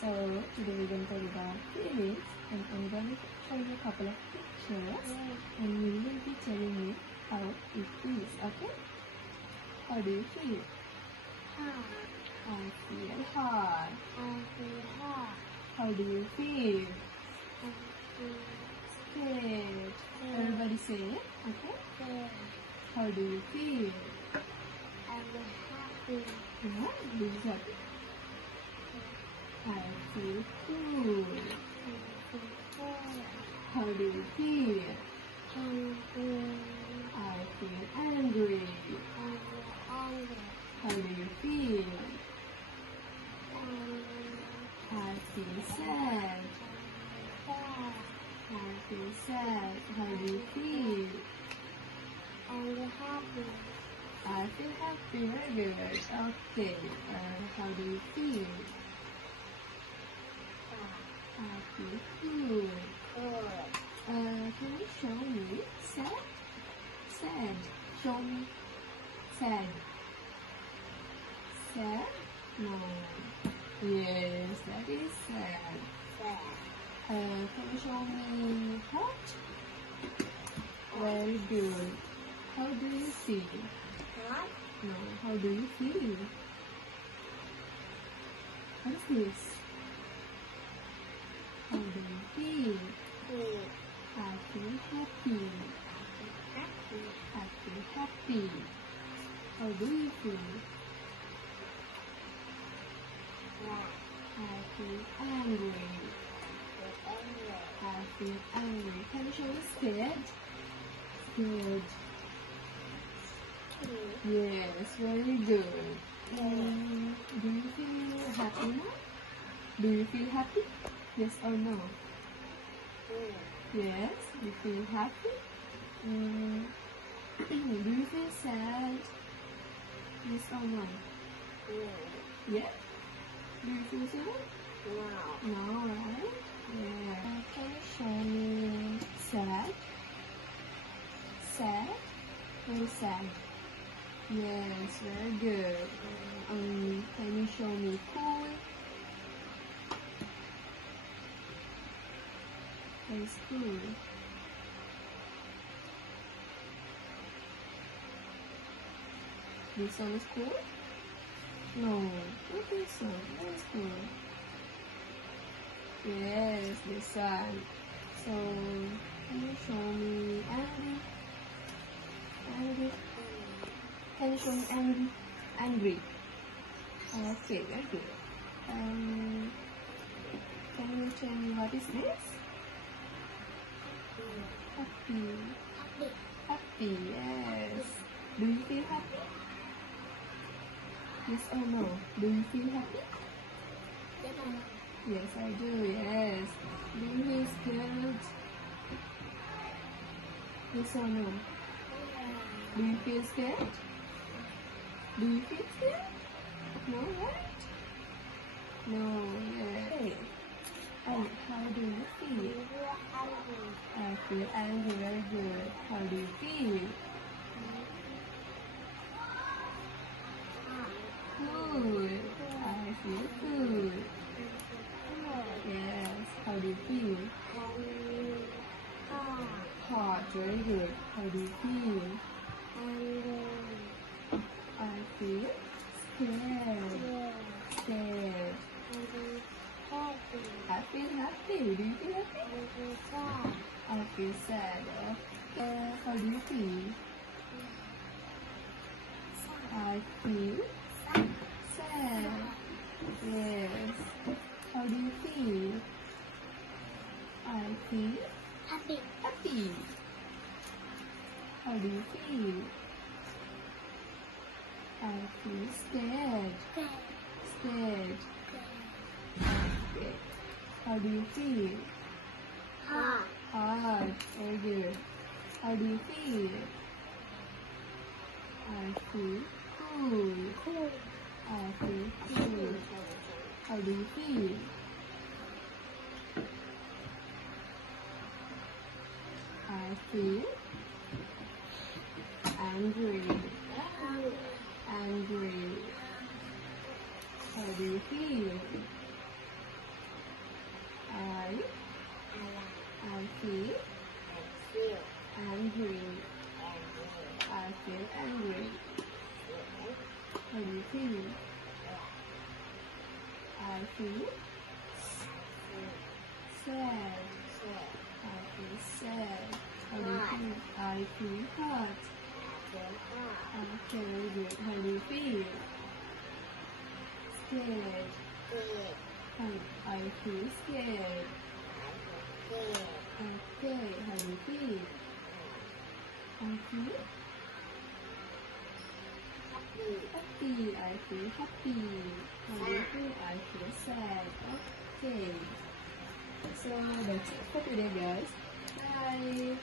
So today we're going to talk about feelings, and I'm going to show you a couple of pictures, and you will be telling me how it is. Okay? How do you feel? I feel hot. How do you feel? Scared. Everybody say it. Okay? How do you feel? Yeah, do you happy? I feel cool. How do you feel? I feel angry. How do you feel? I feel sad. I feel sad. How do you feel? I feel happy. Very good. Okay. How do you feel? I feel cool. Can you show me sad? Sad. Show me sad. Sad? No. Yes, that is sad. Can you show me hot? Very good. How do you feel? No, how do you feel? What is this? How do you feel? I feel happy. I feel happy. How do you feel? I feel angry. I feel angry. Can you show me scared? Scared. Yes, very good. Do you feel happy now? Do you feel happy? Yes or no? Yes, you feel happy? Do you feel sad? Yes or no? Yeah? Do you feel sad? No, right? Yeah. Can you show me sad? Sad? Very sad. Yes, very good. Can you show me cool? That's cool. This one is cool? No, not this one. That's cool. Yes, this one. So, can you show me angry? Angry? Can you show me angry? Angry. Okay, very good. Can you tell me what is this? Happy. Happy, yes. Do you feel happy? Yes or no? Do you feel happy? Yes, I do, yes. Do you feel scared? Yes or no? Do you feel scared? Do you feel scared? No, right? No, yes. Oh, how do you feel? I feel angry, very good. How do you feel? Good. I feel good. Yes. How do you feel? Hot, very good. How do you feel? I feel scared. Scared. I feel happy. Do you feel happy? I feel sad. How do you feel? I feel sad. Yes. How do you feel? I feel happy. How do you feel? I feel scared. Scared. Okay. How do you feel? Hard. Very good. How do you feel? I feel cool. I feel cool. How do you feel? I feel angry. Angry. How do you feel? I feel angry. I feel angry. How do you feel? I feel sad. I feel sad. How do you feel? I feel hurt. Okay, very good. How do you feel? Scared. I feel scared. Okay, how do you feel? I feel happy. I feel happy. How do you feel? I feel sad. Okay. So that's it for today, guys. Bye.